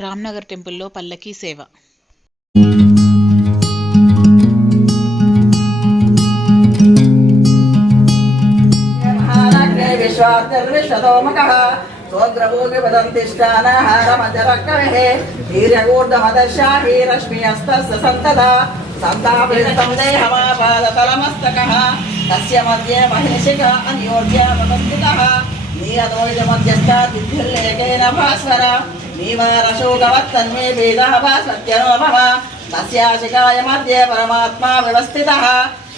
రామ్నగర్ టెంపుల్లో పల్లకీ సేవ. नीवारशोकवत्तन्मे वेदः सत्यनो भव तस्याशिकाय मध्ये परमात्मा व्यवस्थितः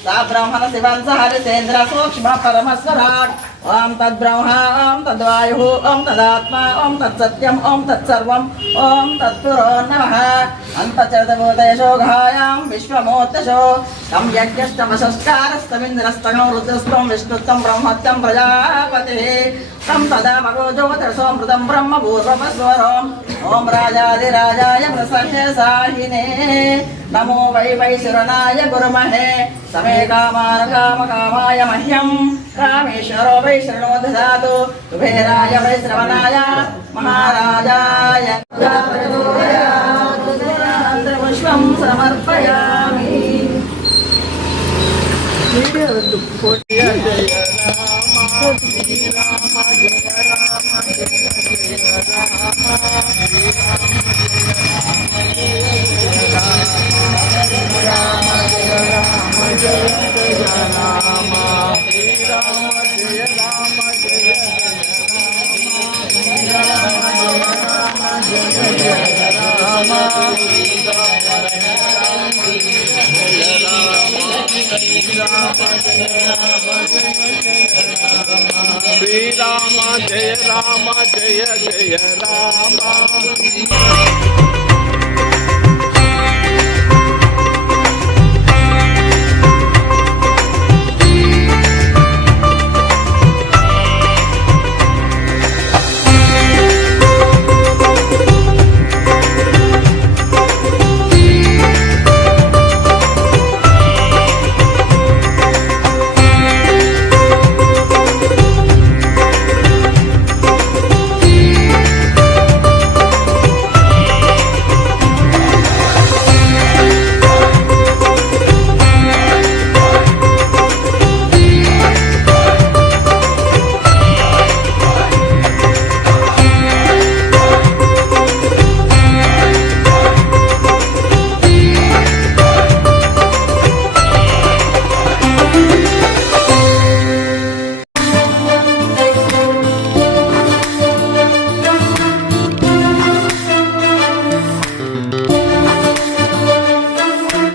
सा ब्रह्मण शिवं सह हरिसेन्द्र सूक्ष्म परमस्वराट् ओं तद्ब्रह्मा ओं तद्वायुः ओं तदात्मा ओं तत्सत्यं ओं तत्सर्वं ओं तत्पुरो नमः अन्तचरदभूतेषो घायां विश्वमोत्तशो तं यज्ञस्तमसंस्कारस्तमिन्द्रस्तनो रुद्रस्त्वं विष्णुत्वं ब्रह्मत्यं प्रजापतिः तं तदा भगो ज्योतिषोऽमृतं ब्रह्म पूर्वपस्वरम् ॐ राजाधिराजाय प्रसह्यसाहिने नमो वैशिरणाय गुरुमहे समे कामाय मह्यं कामेश्वरो वै शरणो ददातु कुबेराय वै श्रवणाय महाराजाय पुष्पं समर्पयामि। श्री राम जय जय राम।